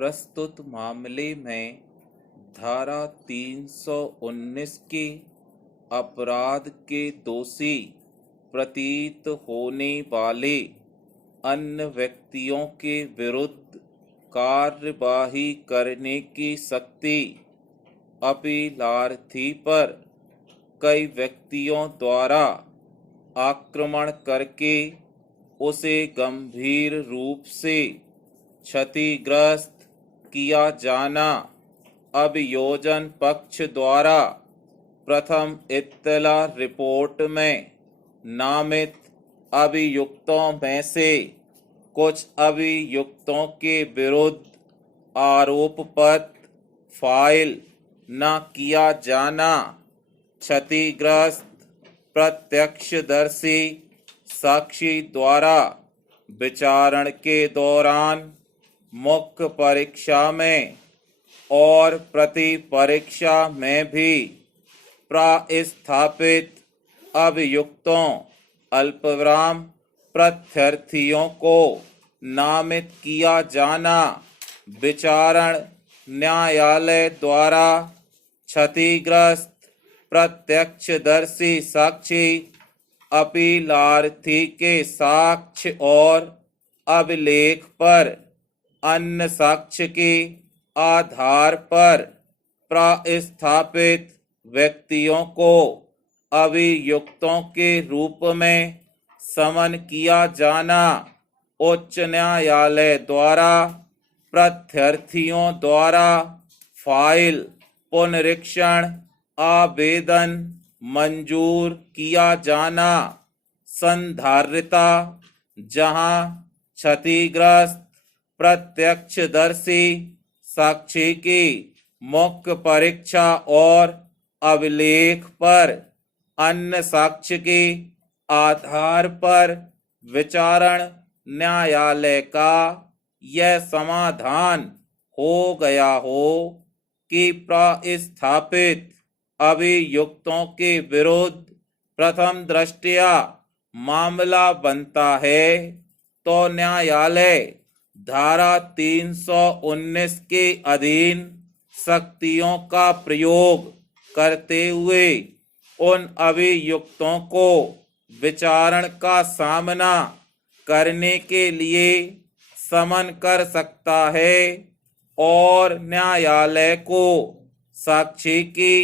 प्रस्तुत मामले में धारा 319 के अपराध के दोषी प्रतीत होने वाले अन्य व्यक्तियों के विरुद्ध कार्यवाही करने की शक्ति अपीलार्थी पर कई व्यक्तियों द्वारा आक्रमण करके उसे गंभीर रूप से क्षतिग्रस्त किया जाना अभियोजन पक्ष द्वारा प्रथम इत्तला रिपोर्ट में नामित अभियुक्तों में से कुछ अभियुक्तों के विरुद्ध आरोप पत्र फाइल न किया जाना, क्षतिग्रस्त प्रत्यक्षदर्शी साक्षी द्वारा विचारण के दौरान मुख्य परीक्षा में और प्रति परीक्षा में भी प्रस्थापित अभियुक्तों अल्पविराम प्रत्यार्थियों को नामित किया जाना, विचारण न्यायालय द्वारा क्षतिग्रस्त प्रत्यक्षदर्शी साक्षी अपीलार्थी के साक्ष्य और अभिलेख पर अन्य साक्ष्य के आधार पर प्रस्थापित व्यक्तियों को अभियुक्तों के रूप में समन किया जाना, उच्च न्यायालय द्वारा प्रत्यार्थियों द्वारा फाइल पुनरीक्षण आवेदन मंजूर किया जाना, संधारिता जहां क्षतिग्रस्त प्रत्यक्षदर्शी साक्षी की मुख्य परीक्षा और अभिलेख पर अन्य साक्ष्य के आधार पर विचारण न्यायालय का यह समाधान हो गया हो कि प्रस्थापित अभियुक्तों के विरुद्ध प्रथम दृष्टया मामला बनता है तो न्यायालय धारा 319 के अधीन शक्तियों का प्रयोग करते हुए उन अभियुक्तों को विचारण का सामना करने के लिए समन कर सकता है और न्यायालय को साक्षी की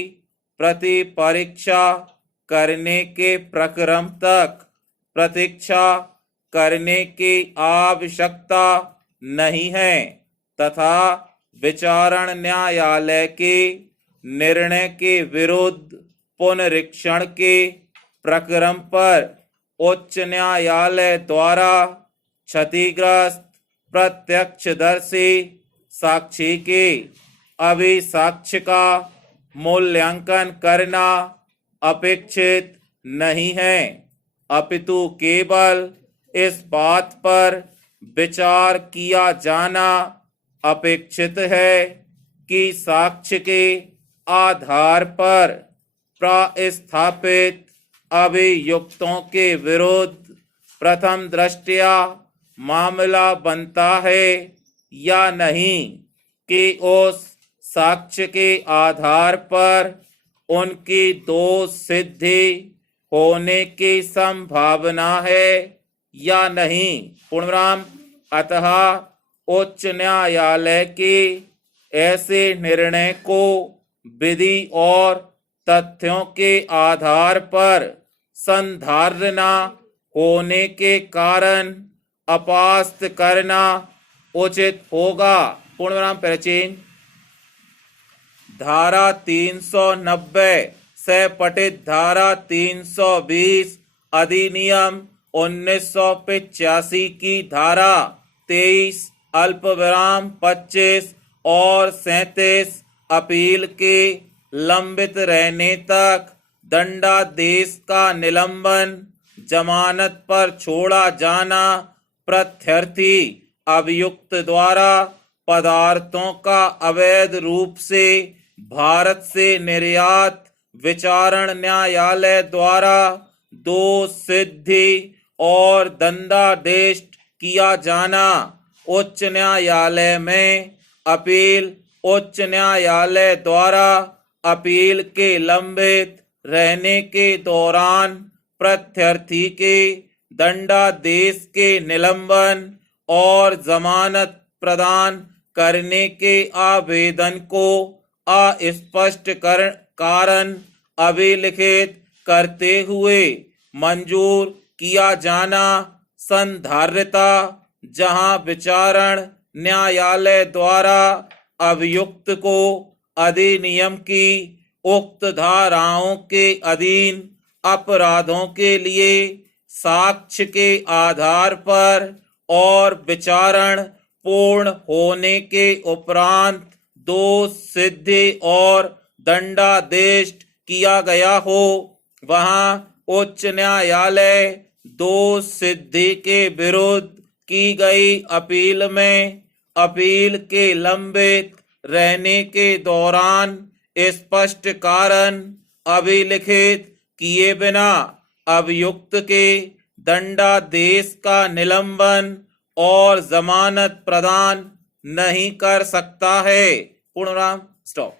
प्रति परीक्षा करने के प्रक्रम तक प्रतीक्षा करने की आवश्यकता नहीं है तथा विचारण न्यायालय के निर्णय के विरुद्ध पुनरीक्षण के प्रक्रम पर उच्च न्यायालय द्वारा क्षतिग्रस्त प्रत्यक्षदर्शी साक्षी के अभिसाक्ष्य का मूल्यांकन करना अपेक्षित नहीं है, अपितु केवल इस बात पर विचार किया जाना अपेक्षित है कि साक्ष्य के आधार पर प्रस्थापित अभियुक्तों के विरुद्ध प्रथम दृष्टया मामला बनता है या नहीं कि उस साक्ष्य के आधार पर उनकी दोष सिद्धि होने की संभावना है या नहीं। पूर्णविराम। अतः उच्च न्यायालय के ऐसे निर्णय को विधि और तथ्यों के आधार पर संधारणा होने के कारण अपास्त करना उचित होगा। पूर्णविराम। परिचय। धारा 390 से पठित धारा 320 अधिनियम 1985 की धारा 23 अल्पविराम 25 और 37 अपील के लंबित रहने तक दंडादेश का निलंबन, जमानत पर छोड़ा जाना, प्रत्यार्थी अभियुक्त द्वारा पदार्थों का अवैध रूप से भारत से निर्यात विचारण न्यायालय द्वारा दोष सिद्धि और दंडादेश किया जाना, उच्च न्यायालय में अपील उच्च न्यायालय द्वारा अपील के लंबित रहने के दौरान प्रत्यर्थी के दंडादेश के निलंबन और जमानत प्रदान करने के आवेदन को अस्पष्ट कारण अभिलिखित करते हुए मंजूर किया जाना संधार्यता, जहां विचारण न्यायालय द्वारा अभियुक्त को अधिनियम की उक्त धाराओं के अधीन अपराधों के लिए साक्ष्य के आधार पर और विचारण पूर्ण होने के उपरांत दोष सिद्धि और दंडादेश किया गया हो, वहां उच्च न्यायालय दोष सिद्धि के विरुद्ध की गई अपील में अपील के लंबित रहने के दौरान स्पष्ट कारण अभिलिखित किए बिना अभियुक्त के दंडादेश का निलंबन और जमानत प्रदान नहीं कर सकता है। पूर्णविराम। स्टॉप।